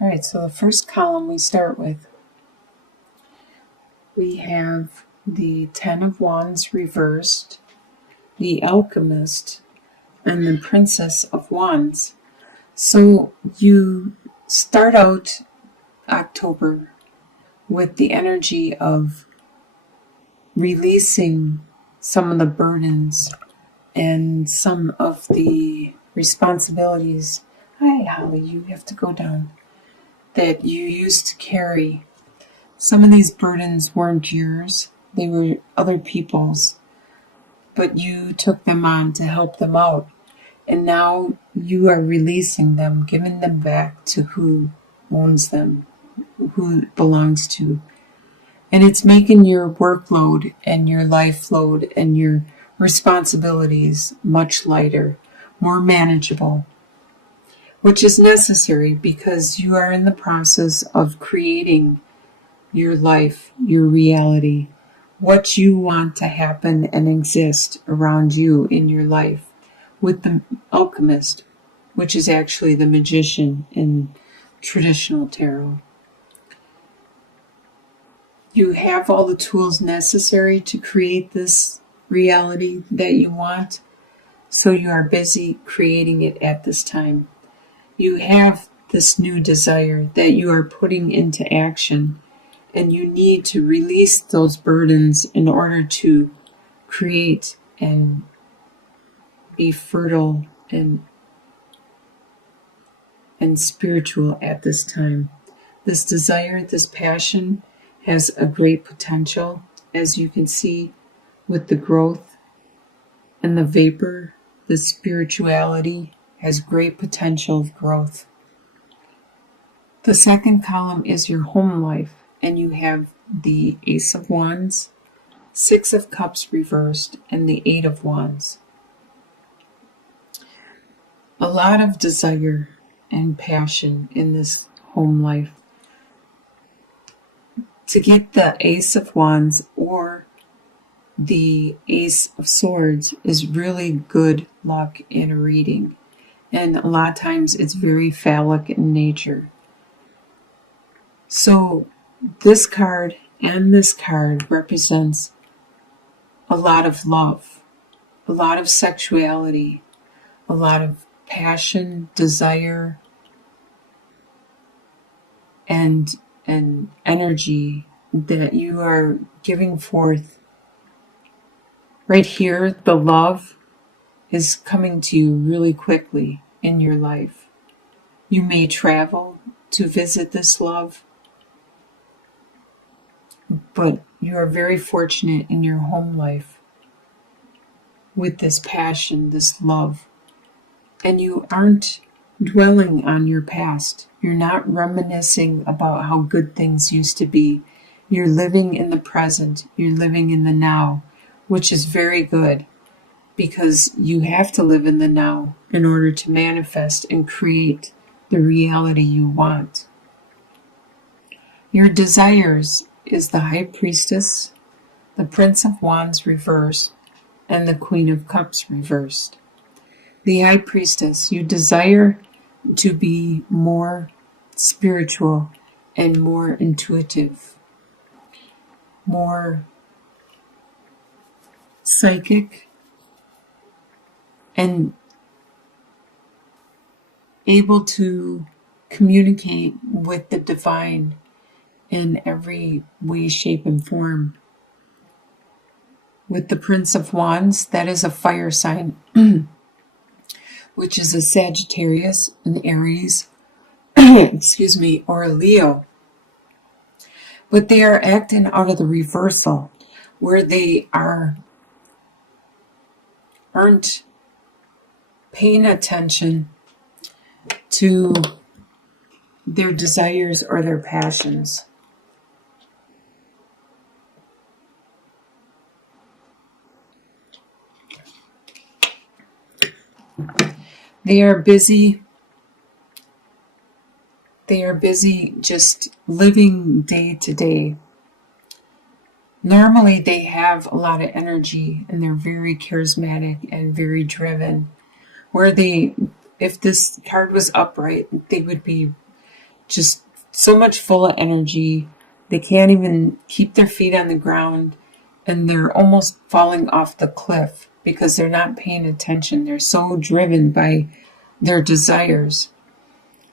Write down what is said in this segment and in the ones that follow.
All right, so the first column we start with, we have the Ten of Wands reversed, the Alchemist, and the Princess of Wands. So you start out October with the energy of releasing some of the burdens and some of the responsibilities. Hi, Holly, you have to go down. That you used to carry. Some of these burdens weren't yours, they were other people's, but you took them on to help them out. And now you are releasing them, giving them back to who owns them, who it belongs to. And it's making your workload and your life load and your responsibilities much lighter, more manageable, which is necessary because you are in the process of creating your life, your reality, what you want to happen and exist around you in your life with the Alchemist, which is actually the magician in traditional tarot. You have all the tools necessary to create this reality that you want, so you are busy creating it at this time. You have this new desire that you are putting into action, and you need to release those burdens in order to create and be fertile and spiritual at this time. This desire, this passion has a great potential, as you can see with the growth and the vapor. The spirituality has great potential of growth. The second column is your home life, and you have the Ace of Wands, Six of Cups reversed, and the Eight of Wands. A lot of desire and passion in this home life. To get the Ace of Wands or the Ace of Swords is really good luck in a reading. And a lot of times it's very phallic in nature. So this card and this card represents a lot of love, a lot of sexuality, a lot of passion, desire, and energy that you are giving forth. Right here, the love is coming to you really quickly in your life. You may travel to visit this love, but you are very fortunate in your home life with this passion, this love. And you aren't dwelling on your past. You're not reminiscing about how good things used to be. You're living in the present. You're living in the now, which is very good because you have to live in the now in order to manifest and create the reality you want. Your desires is the High Priestess, the Prince of Wands reversed, and the Queen of Cups reversed. The High Priestess, you desire to be more spiritual and more intuitive, more psychic, and able to communicate with the divine in every way, shape, and form. With the Prince of Wands, that is a fire sign, which is a Sagittarius, an Aries, or a Leo. But they are acting out of the reversal, where they aren't paying attention to their desires or their passions. They are busy just living day to day. Normally they have a lot of energy and they're very charismatic and very driven. If this card was upright, they would be just so much full of energy. They can't even keep their feet on the ground, and they're almost falling off the cliff because they're not paying attention. They're so driven by their desires.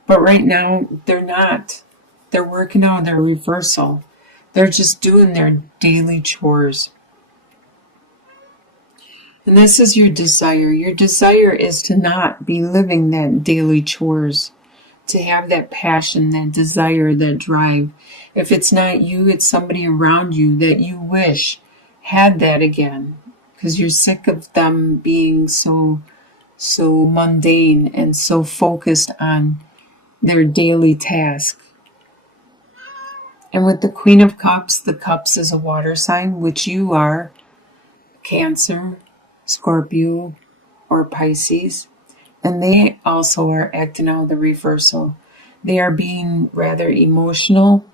But right now, they're not. They're working on their reversal. They're just doing their daily chores. And this is your desire. Your desire is to not be living that daily chores, to have that passion, that desire, that drive. If it's not you, it's somebody around you that you wish had that again, because you're sick of them being so mundane and so focused on their daily task. And with the Queen of Cups, the Cups is a water sign, which you are, Cancer, Scorpio, or Pisces. And they also are acting out the reversal. They are being rather emotional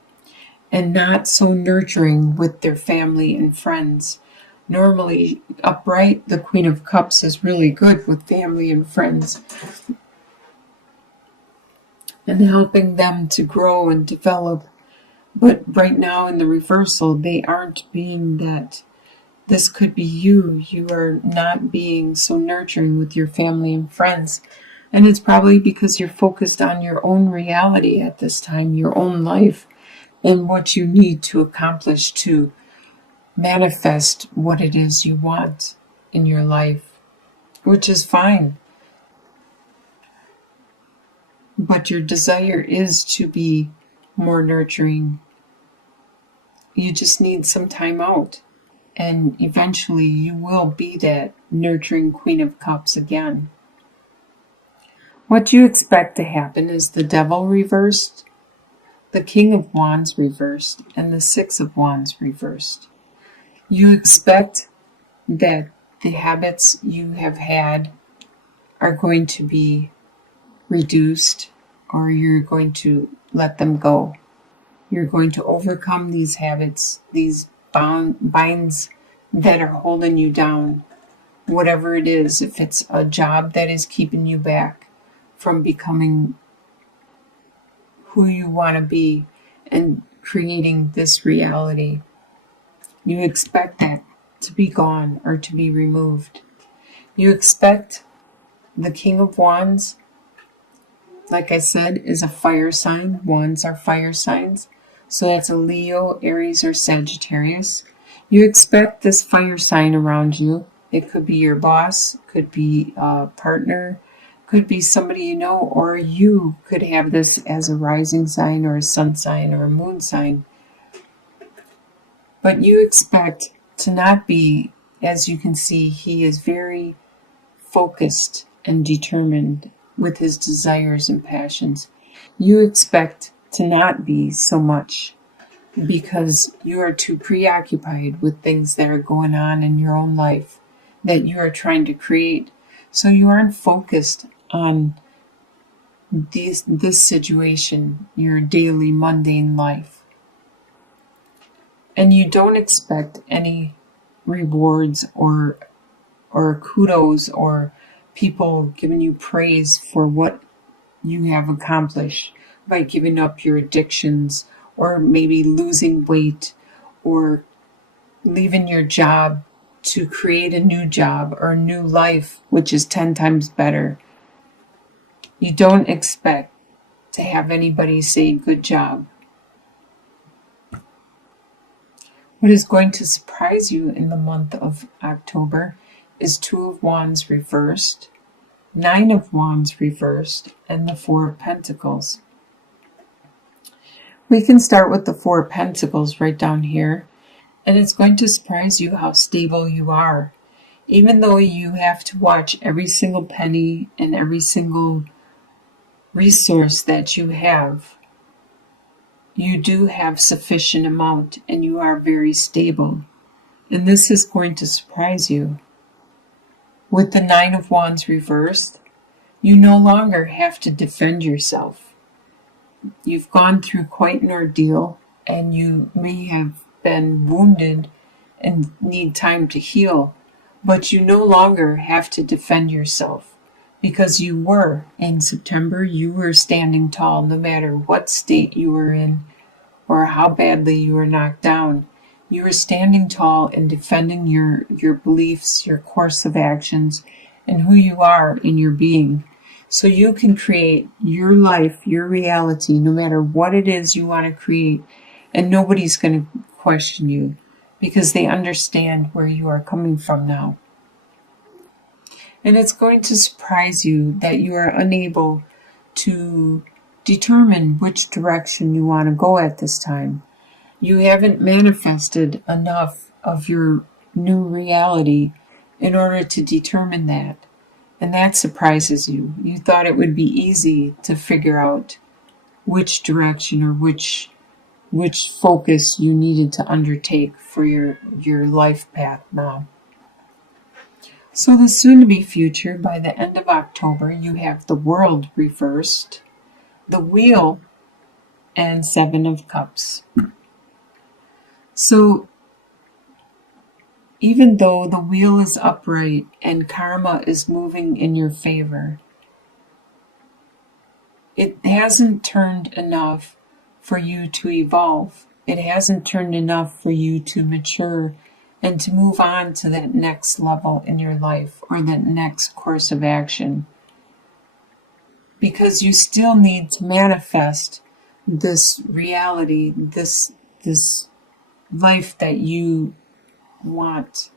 and not so nurturing with their family and friends. Normally, upright, the Queen of Cups is really good with family and friends and helping them to grow and develop. But right now in the reversal, they aren't being that. This could be you. You are not being so nurturing with your family and friends. And it's probably because you're focused on your own reality at this time, your own life, and what you need to accomplish to manifest what it is you want in your life, which is fine. But your desire is to be more nurturing. You just need some time out. And eventually you will be that nurturing Queen of Cups again. What you expect to happen is the Devil reversed, the King of Wands reversed, and the Six of Wands reversed. You expect that the habits you have had are going to be reduced, or you're going to let them go. You're going to overcome these habits, these binds that are holding you down, whatever it is. If it's a job that is keeping you back from becoming who you want to be and creating this reality, you expect that to be gone or to be removed. You expect the King of Wands, like I said, is a fire sign. Wands are fire signs. So that's a Leo, Aries, or Sagittarius. You expect this fire sign around you. It could be your boss, could be a partner, could be somebody you know, or you could have this as a rising sign or a sun sign or a moon sign. But you expect to not be, as you can see, he is very focused and determined with his desires and passions. You expect to not be so much because you are too preoccupied with things that are going on in your own life that you are trying to create. So you aren't focused on this situation, your daily mundane life. And you don't expect any rewards or kudos or people giving you praise for what you have accomplished by giving up your addictions or maybe losing weight or leaving your job to create a new job or a new life, which is 10 times better. You don't expect to have anybody say good job. What is going to surprise you in the month of October is Two of Wands reversed, Nine of Wands reversed, and the Four of Pentacles. We can start with the Four of Pentacles right down here, and it's going to surprise you how stable you are. Even though you have to watch every single penny and every single resource that you have, you do have sufficient amount and you are very stable. And this is going to surprise you. With the Nine of Wands reversed, you no longer have to defend yourself. You've gone through quite an ordeal and you may have been wounded and need time to heal, but you no longer have to defend yourself because you were in September, you were standing tall no matter what state you were in or how badly you were knocked down. You were standing tall and defending your beliefs, your course of actions, and who you are in your being. So you can create your life, your reality, no matter what it is you want to create, and nobody's going to question you because they understand where you are coming from now. And it's going to surprise you that you are unable to determine which direction you want to go at this time. You haven't manifested enough of your new reality in order to determine that. And that surprises you. You thought it would be easy to figure out which direction or which focus you needed to undertake for your life path now. So the soon-to-be future, by the end of October, you have the World reversed, the Wheel, and Seven of Cups. So even though the wheel is upright and karma is moving in your favor, it hasn't turned enough for you to evolve. It hasn't turned enough for you to mature and to move on to that next level in your life or that next course of action. Because you still need to manifest this reality, this life that you want.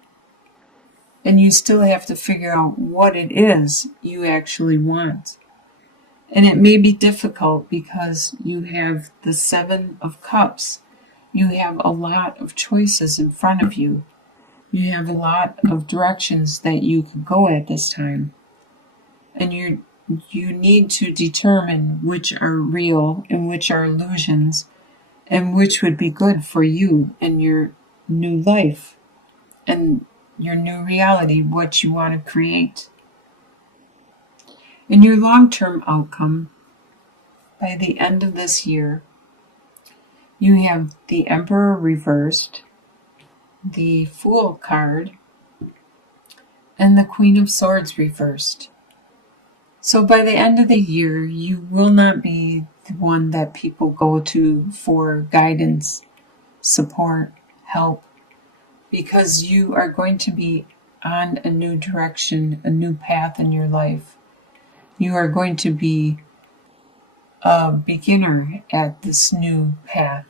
And you still have to figure out what it is you actually want. And it may be difficult because you have the Seven of Cups. You have a lot of choices in front of you. You have a lot of directions that you could go at this time. And you need to determine which are real and which are illusions and which would be good for you and your new life and your new reality, what you want to create. In your long-term outcome, by the end of this year, you have the Emperor reversed, the Fool card, and the Queen of Swords reversed. So by the end of the year, you will not be the one that people go to for guidance, support, help, because you are going to be on a new direction, a new path in your life. You are going to be a beginner at this new path.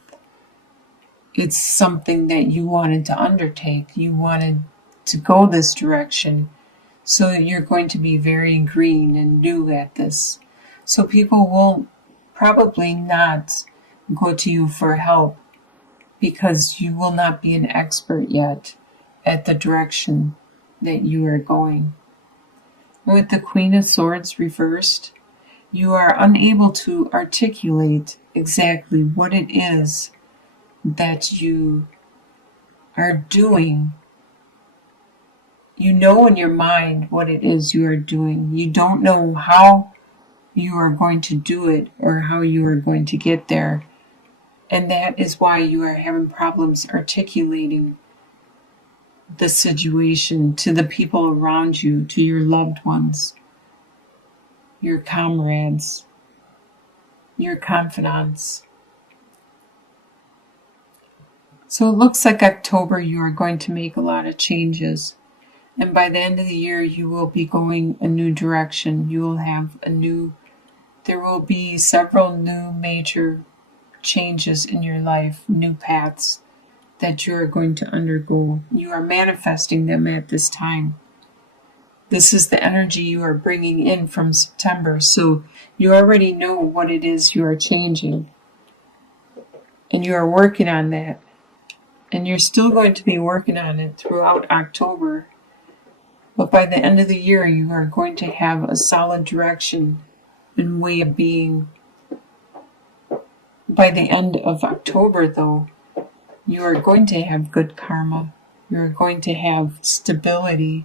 It's something that you wanted to undertake. You wanted to go this direction. So you're going to be very green and new at this. So people will probably not go to you for help because you will not be an expert yet at the direction that you are going. With the Queen of Swords reversed, you are unable to articulate exactly what it is that you are doing. You know in your mind what it is you are doing. You don't know how you are going to do it or how you are going to get there. And that is why you are having problems articulating the situation to the people around you, to your loved ones, your comrades, your confidants. So it looks like October you are going to make a lot of changes. And by the end of the year, you will be going a new direction. You will have there will be several new major changes in your life, new paths that you are going to undergo. You are manifesting them at this time. This is the energy you are bringing in from September. So you already know what it is you are changing. And you are working on that. And you're still going to be working on it throughout October. But by the end of the year, you are going to have a solid direction and way of being. By the end of October, though, you are going to have good karma. You're going to have stability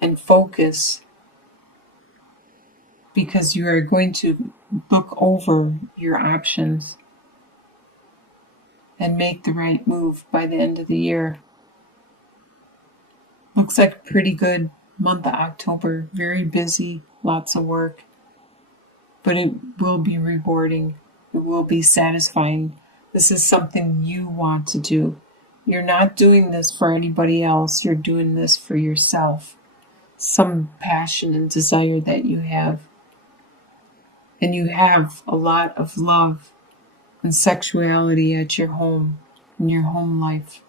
and focus because you are going to look over your options and make the right move by the end of the year. Looks like a pretty good month of October. Very busy, lots of work, but it will be rewarding. It will be satisfying. This is something you want to do. You're not doing this for anybody else. You're doing this for yourself. Some passion and desire that you have. And you have a lot of love and sexuality at your home, in your home life.